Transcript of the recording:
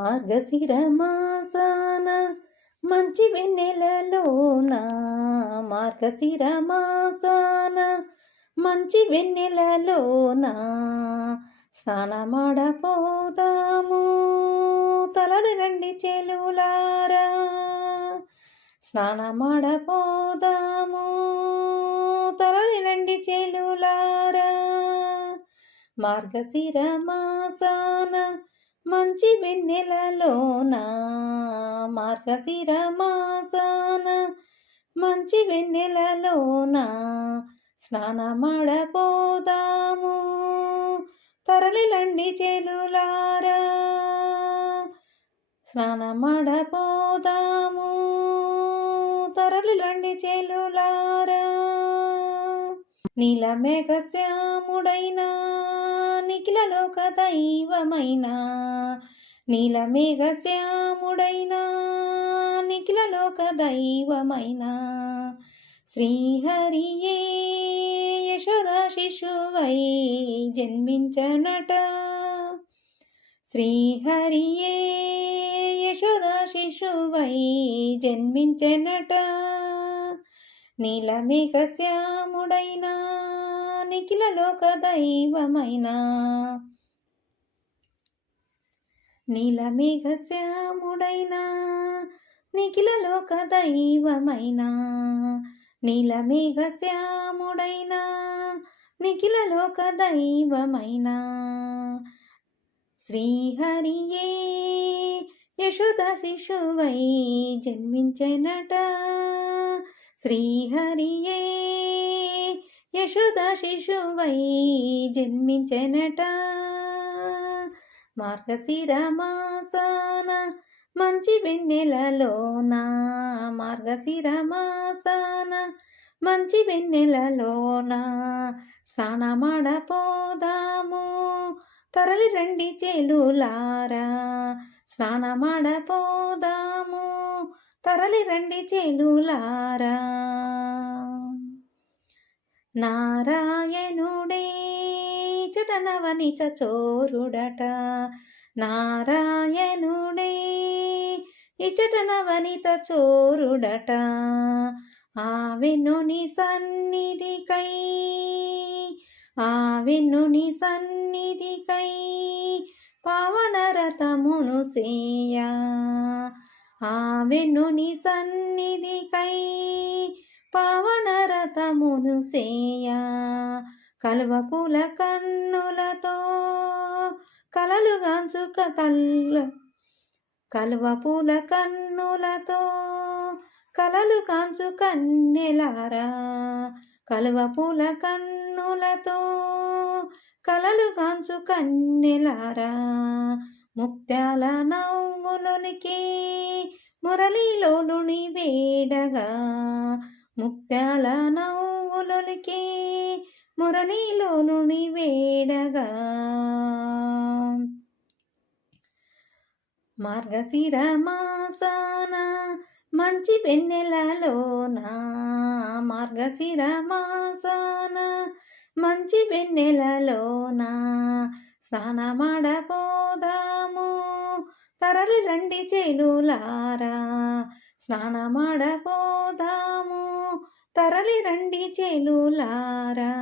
మార్గశిర మాసాన మంచి వెన్నెలలోన మార్గశిర మాసాన మంచి వెన్నెలలోన స్నానమాడపోదాము తలలు రండి చెలులారా స్నానమాడపోదాము తలలు రండి చెలులారా మార్గశిర మాసాన మంచి వెన్నెలలోన మార్గశిర మాసాన మంచి వెన్నెలలోన స్నానమాడపోదాము తరలిలండి చెలులారా స్నానమాడపోదాము తరలిలండి చెలులారా నీలమేఘ శ్యాముడైనా నిఖిలలోక దైవమైన నీలమేఘ శ్యాముడైనా నిఖిలలోక దైవమైన శ్రీహరియే యశోద శిశువై జన్మించనట శ్రీహరియే యశోద శిశువై జన్మించనట నీలమేఘ శ్యాముడైన నిఖిలలోక దైవమైన నీలమేఘ శ్యాముడైన నిఖిలలోక దైవమైన నీలమేఘ శ్యాముడైన నిఖిలలోక దైవమైన శ్రీహరియే యశోద శిశువై జన్మించెనట శ్రీహరియే యశోద శిశువై జన్మించెనట మార్గశిర మాసాన మంచి వెన్నెలలోన మార్గశిర మాసాన మంచి వెన్నెలలోన స్నానమాడపోదాము తరలి రండి చెలులారా స్నానమాడపోదాము తరలి రండి చెలులారా నారాయణుడే చుటనవనిత చోరుడట నారాయణుడే ఇచటనవనిత చోరుడట ఆవెన్నుని సన్నిధికై ఆవెన్నుని సన్నిధికై పావనరథమును సేయ ఆవెన్నుని సన్నిధికై పావనరథమును సేయ కలువపూల కన్నులతో కలలుగాంచుక కలువపూల కన్నులతో కలలు కాంచు కన్నెలారా కలువపూల కన్నులతో కలలు కాంచు కన్నెలారా ముత్యాల నవ్వులొలికి మురళిలోలుని వేడగా ముత్యాల నవ్వులొలికి మురళిలోలుని వేడగా మార్గశిర మాసాన మంచి వెన్నెలలోన మార్గశిర మాసాన మంచి వెన్నెలలోన స్నానమాడపోదాము తరలి రండి చెలులారా స్నానమాడపోదాము తరలి రండి చెలులారా